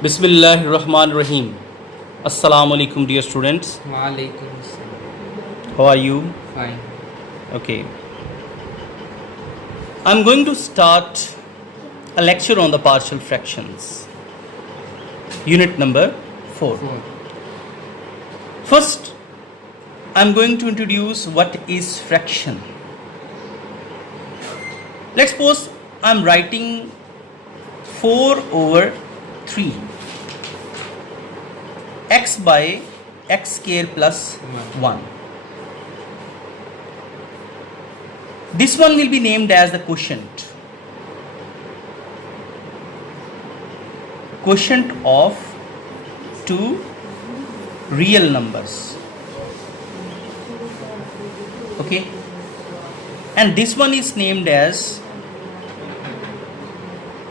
Bismillahirrahmanirrahim. Assalamu alaikum, dear students. Walaikum assalam. How are you? Fine. Okay. I'm going to start a lecture on the partial fractions. Unit number 4. 4. First, I'm going to introduce what is fraction. Let's suppose I'm writing 4/3 x by x square plus 1. This one will be named as the quotient. Quotient of two real numbers. Okay, and this one is named as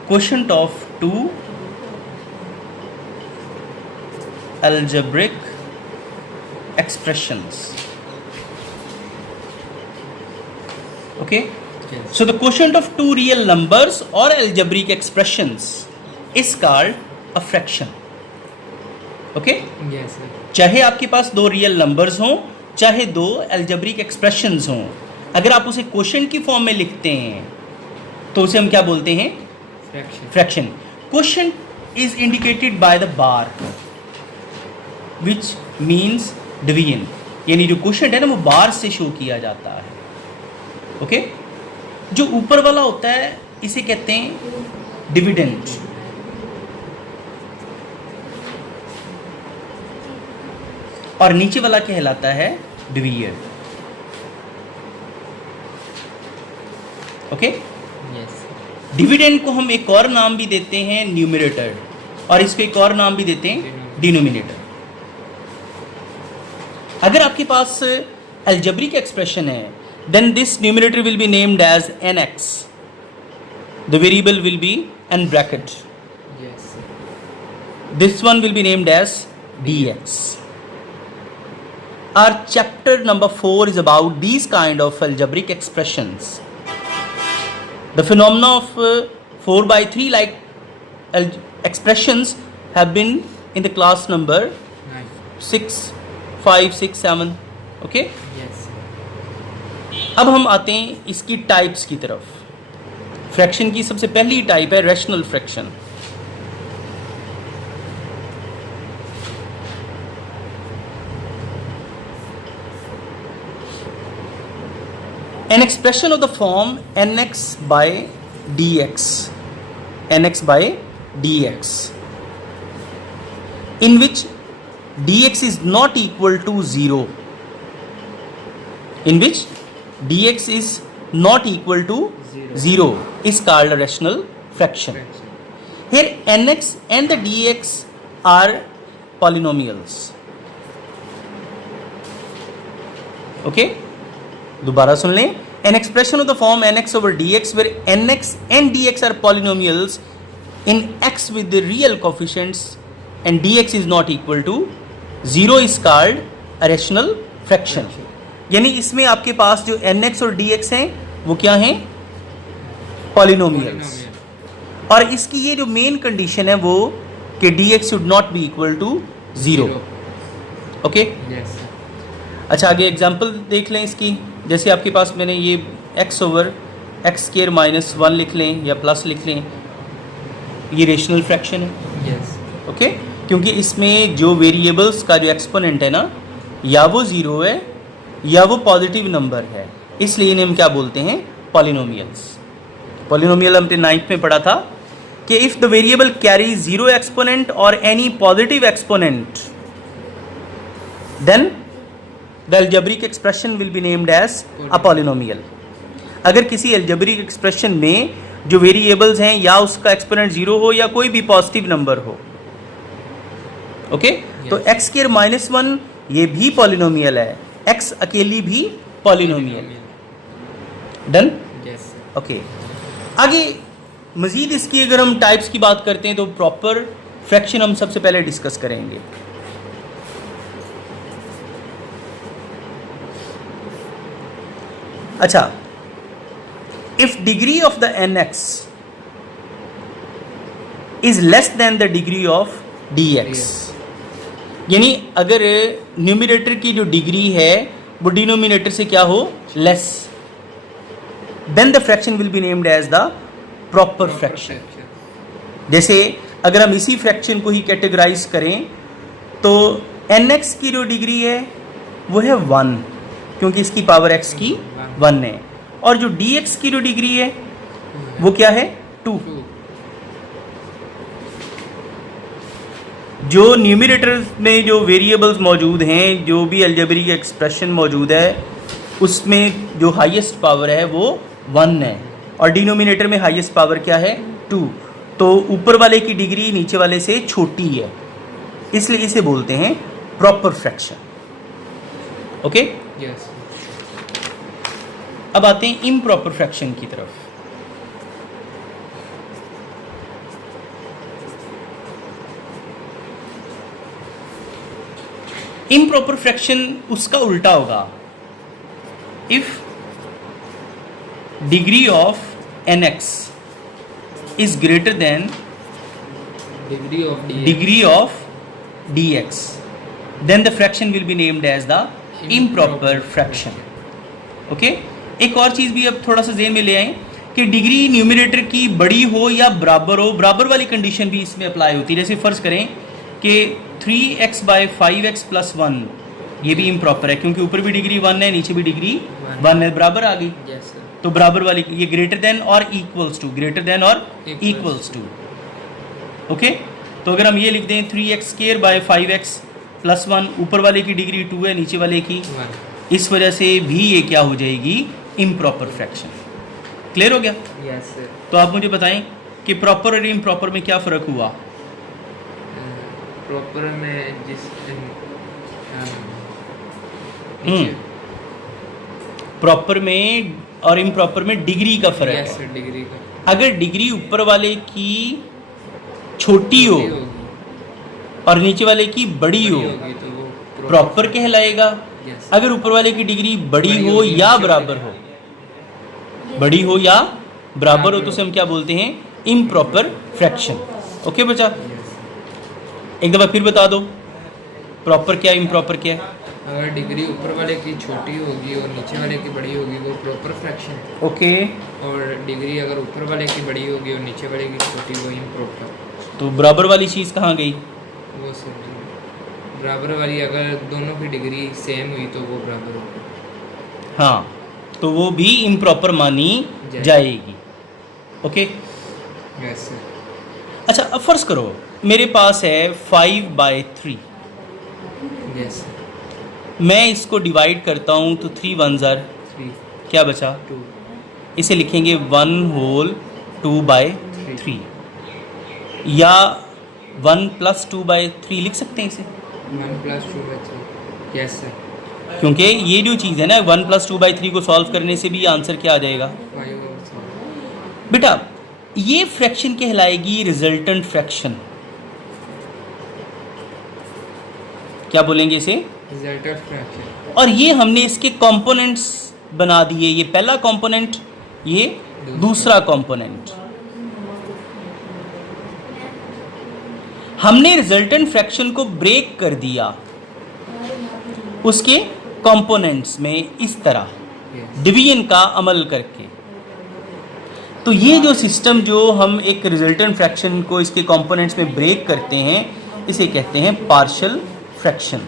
quotient of two algebraic expressions. Okay, Yes. so the quotient of two real numbers or algebraic expressions is called a fraction. Okay, Yes, sir. चाहे आपके पास दो real numbers हों, चाहे दो algebraic expressions हों, अगर आप उसे क्वोशंट की फॉर्म में लिखते हैं तो उसे हम क्या बोलते हैं? Fraction. Fraction. Quotient is indicated by the bar which means division. यानी जो क्वोशंट है ना, वो बार से शो किया जाता है. ओके, जो ऊपर वाला होता है इसे कहते हैं डिविडेंड. और नीचे वाला कहलाता है डिवीजर. Okay, Yes. डिविडेंड को हम एक और नाम भी देते हैं न्यूमरेटर, और इसको एक और नाम भी देते हैं डिनोमिनेटर. अगर आपके पास अलजेब्रिक एक्सप्रेशन है, then this numerator will be named as nx. The variable will be n bracket. Yes. This one will be named as dx. Our chapter number 4 is about these kind of algebraic expressions. The phenomena of 4/3 like expressions have been in the class number 9. 6, 5, 6, 7. Okay? Yes. अब हम आते हैं इसकी types की तरफ. Fraction की सबसे पहली टाइप है rational fraction. An expression of the form nx by dx, nx by dx, in which dx is not equal to 0, in which dx is not equal to 0 is called a rational fraction. Fraction. Here nx and the dx are polynomials. Okay, दोबारा सुन लें. An expression of the form nx over dx where nx and dx are polynomials in x with the real coefficients and dx is not equal to 0 is called a rational fraction. यानी इसमें आपके पास जो nx और dx हैं वो क्या हैं? Polynomials. Polynomial. और इसकी ये जो मेन कंडीशन है वो कि dx should not be equal to 0. Okay, Yes. sir. अच्छा आगे एग्जांपल देख लें इसकी. जैसे आपके पास मैंने ये x over x square minus 1 लिख लें या प्लस लिख लें, ये रेशनल फ्रैक्शन है. Yes. ओके, क्योंकि इसमें जो वेरिएबल्स का जो एक्सपोनेंट है ना, या वो ज़ीरो है या वो पॉजिटिव नंबर है, इसलिए इन्हें हम क्या बोलते हैं? पॉलिनोमियल्स. पॉलिनोमियल हमने 9th में पढ़ा था कि if the variable carry zero exponent और any positive exponent, then the algebraic expression will be named as a polynomial. अगर किसी अलजेब्रिक एक्सप्रेशन में जो वेरिएबल्स हैं या उसका एक्सपोनेंट जीरो हो या कोई भी पॉजिटिव नंबर हो, ओके, तो Yes. एक्स स्क्वायर माइनस 1 ये भी पॉलिनोमियल है, एक्स अकेली भी polynomial. Done. Yes. sir. Okay, आगे मज़ीद इसकी अगर हम टाइप्स की बात करते हैं तो प्रॉपर फ्रैक्शन हम सबसे पहले डिस्कस करेंगे. अच्छा, if degree of the nx is less then the degree of dx। यानी अगर न्यूमरेटर की जो डिग्री है वो डिनोमिनेटर से क्या हो, less, then the fraction will be named as the proper fraction. जैसे अगर हम इसी फ्रैक्शन को ही कैटेगराइज करें तो nx की जो डिग्री है वो है 1, क्योंकि इसकी पावर x की 1 है, और जो dx की जो डिग्री है वो क्या है, 2। जो न्यूमरेटर में जो वेरिएबल्स मौजूद हैं, जो भी अलजेब्रिक एक्सप्रेशन मौजूद है, उसमें जो हाईएस्ट पावर है वो 1 है, और डिनोमिनेटर में हाईएस्ट पावर क्या है, 2। तो ऊपर वाले की डिग्री नीचे वाले से छोटी है, इसलिए इसे बोलते हैं प्रॉपर फ्रैक्शन। Okay, yes. अब आते हैं इम्प्रॉपर फ्रैक्शन की तरफ। इम्प्रॉपर फ्रैक्शन उसका उल्टा होगा। If degree of nx is greater than degree of dx, then the fraction will be named as the improper fraction। Okay, एक और चीज़ भी अब थोड़ा सा ज़हन में ले आएं कि डिग्री न्यूमरेटर की बड़ी हो या बराबर हो, बराबर वाली कंडीशन भी इसमें अप्लाई होती है। जैसे फ़र्ज़ करें कि 3x बाई 5x प्लस 1, ये भी इम्प्रॉपर है क्योंकि ऊपर भी डिग्री 1 है, नीचे भी डिग्री 1 है, बराबर आ गई। yes sir। तो बराबर वाली, ये ग्रेटर देन और इक्वल्स टू, ग्रेटर देन और इक्वल्स टू। ओके, तो अगर हम ये लिख दें 3x square by 5x plus 1, ऊपर वाले की डिग्री 2 है, नीचे वाले की 1, इस वजह से भी ये क्या हो जाएगी, इम्प्रॉपर फ्रैक्शन। क्लियर हो गया? Yes sir. तो आप मुझे बताएं कि प्रॉपर और इम्प्रॉपर में क्या फ़र्क हुआ। प्रॉपर में जिस प्रॉपर में और इम्प्रॉपर में डिग्री का फ़र्क यस है। सर, डिग्री का। अगर डिग्री ऊपर वाले की छोटी हो और नीचे वाले की बड़ी हो होगी तो वो प्रॉपर कहलाएगा। यस। अगर ऊपर वाले की डिग्री बड़ी हो होगी, या नीचे बराबर वाले हो, बड़ी हो या बराबर हो, तो उसे हम क्या बोलते हैं, इम्प्रॉपर फ्रैक्शन। ओके बच्चा, यस। एक दफ़ा फिर बता दो, प्रॉपर क्या इम्प्रॉपर क्या है। अगर डिग्री ऊपर वाले की छोटी होगी और नीचे वाले की बड़ी होगी वो प्रॉपर फ्रैक्शन। ओके, और डिग्री अगर ऊपर वाले की बड़ी होगी और नीचे वाले की छोटी, वो इम्प्रॉपर। तो बराबर वाली चीज़ कहाँ गई। वो सर बराबर वाली, अगर दोनों की डिग्री सेम हुई तो वो बराबर होगी। हाँ, तो वो भी इम्प्रॉपर मानी जाएगी। Okay, yes sir. अच्छा अब फ़र्ज़ करो मेरे पास है 5/3, यस। मैं इसको डिवाइड करता हूँ तो 3 1s are 3 क्या बचा, 2 इसे लिखेंगे 1 whole 2/3, या 1 + 2/3 लिख सकते हैं इसे, 1 + 2/3। Yes sir. क्योंकि ये जो चीज़ है ना 1 + 2/3 को सॉल्व करने से भी आंसर क्या आ जाएगा 5/7। बेटा। ये फ्रैक्शन कहलाएगी रिजल्टेंट फ्रैक्शन। क्या बोलेंगे इसे, रिजल्टेंट फ्रैक्शन। और ये हमने इसके कंपोनेंट्स बना दिए, ये पहला कंपोनेंट, ये दूसरा कंपोनेंट। हमने रिजल्टेंट फ्रैक्शन को ब्रेक कर दिया उसके कंपोनेंट्स में इस तरह यस। डिवीजन का अमल करके। तो ये जो सिस्टम जो हम एक रिजल्टेंट फ्रैक्शन को इसके कंपोनेंट्स में ब्रेक करते हैं, इसे कहते हैं पार्शियल फ्रैक्शन।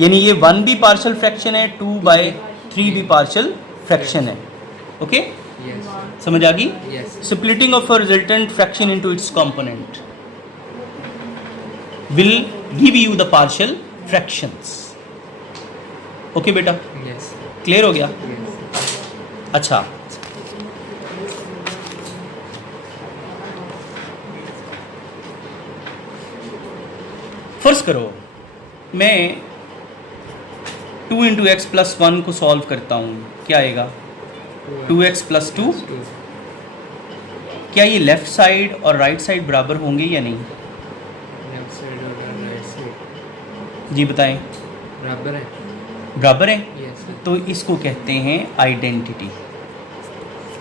यानी ये 1 भी पार्शियल फ्रैक्शन है, 2/3 भी पार्शियल फ्रैक्शन है। Okay, yes. समझ आ गई। Yes. Splitting of a resultant fraction into its component will give you the partial fractions. Okay बेटा, यस। क्लियर हो गया। यस। अच्छा, फर्ज करो मैं 2 × x + 1 को सॉल्व करता हूँ, क्या आएगा 2x + 2। क्या ये लेफ्ट साइड और राइट साइड बराबर होंगे या नहीं, लेफ्ट साइड और राइट साइड जी बताएं। बराबर है। बराबर है, यस। तो इसको कहते हैं आइडेंटिटी।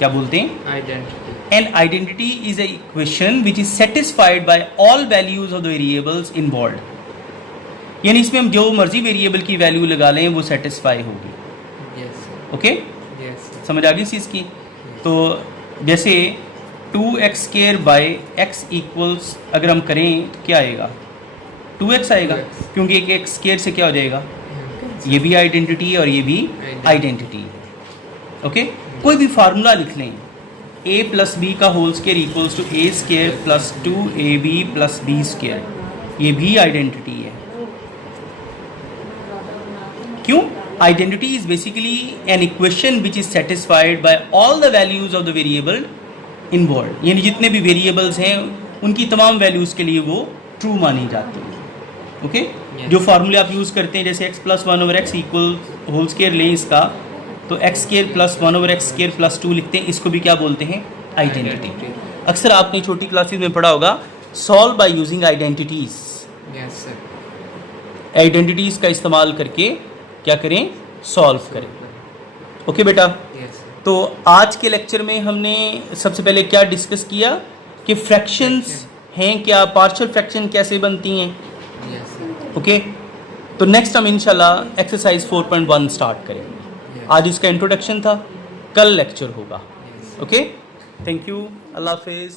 क्या बोलते हैं? Identity. An identity is a equation which is satisfied by all values of the variables involved, यानी इसमें हम जो मर्जी वेरिएबल की वैल्यू लगा लें वो सेटिस्फाई होगी। Yes sir. Okay, yes sir. समझ आ गई इस चीज़ की? तो जैसे 2x² बाई एक्स इक्वल्स अगर हम करें तो क्या आएगा? 2x आएगा, 2x। क्योंकि एक एक्स स्केयर से क्या हो जाएगा? ये भी आइडेंटिटी है और ये भी आइडेंटिटी है। ओके, कोई भी फार्मूला लिख लें, a प्लस बी का whole square equals to a square plus 2ab plus b square, ये भी आइडेंटिटी है। क्यों? Identity is basically an equation which is satisfied by all the values of the variable involve, यानी जितने भी variables हैं उनकी तमाम वैल्यूज़ के लिए वो ट्रू मानी जाती है। ओके, जो फार्मूले आप यूज़ करते हैं, जैसे x plus 1/x equal whole square लें इसका, तो x square plus 1/x square plus 2 लिखते हैं, इसको भी क्या बोलते हैं? आइडेंटिटी। अक्सर आपने छोटी क्लासेस में पढ़ा होगा, solve by using identities. Yes sir. Identities का इस्तेमाल करके क्या करें? सॉल्व करें। ओके बेटा, यस सर। तो आज के लेक्चर में हमने सबसे पहले क्या डिस्कस किया कि फ्रैक्शंस हैं क्या, पार्शियल फ्रैक्शन कैसे बनती हैं। Yes sir. ओके, तो नेक्स्ट हम इंशाल्लाह एक्सरसाइज 4.1 स्टार्ट करेंगे। आज इसका इंट्रोडक्शन था, कल लेक्चर होगा। ओके, थैंक यू, अल्लाह हाफिज़।